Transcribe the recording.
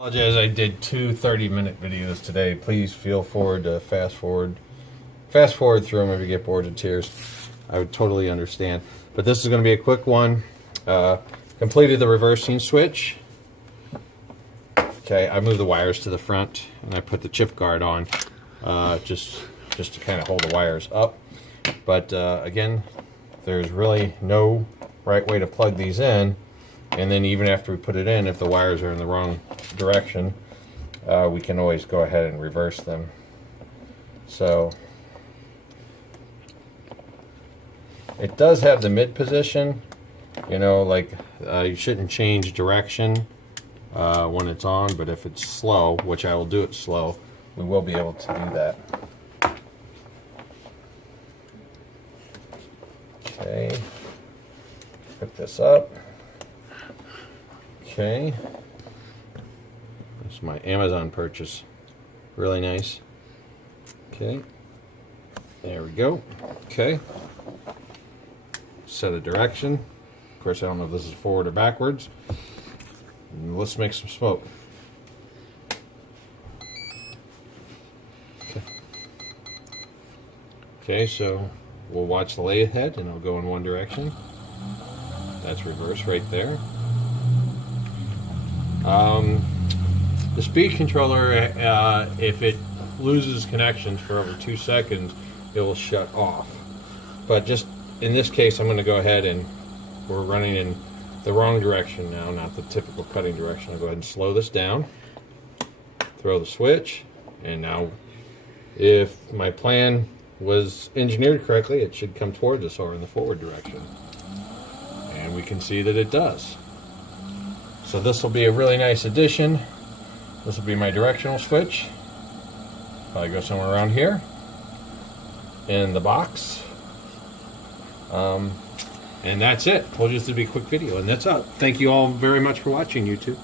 Apologize, I did two 30-minute videos today. Please feel forward to fast forward through them if you get bored of tears. I would totally understand. But this is going to be a quick one. Completed the reversing switch. Okay, I moved the wires to the front and I put the chip guard on just to kind of hold the wires up. But again, there's really no right way to plug these in. And then even after we put it in, if the wires are in the wrong direction, we can always go ahead and reverse them. So it does have the mid position, you know, like you shouldn't change direction when it's on, but if it's slow, which I will do it slow, we will be able to do that. Okay, pick this up. Okay, that's my Amazon purchase. Really nice. Okay, there we go. Okay, set a direction. Of course, I don't know if this is forward or backwards. And let's make some smoke. Okay. Okay, so we'll watch the lathe head and it'll go in one direction. That's reverse right there. The speed controller, if it loses connections for over 2 seconds, it will shut off. But just in this case, I'm going to go ahead and we're running in the wrong direction now, not the typical cutting direction. I'll go ahead and slow this down, throw the switch, and now if my plan was engineered correctly, it should come towards us or in the forward direction. And we can see that it does. So this will be a really nice addition. This will be my directional switch. Probably go somewhere around here in the box. And that's it. Told you this would be a quick video, and that's out. Thank you all very much for watching, YouTube.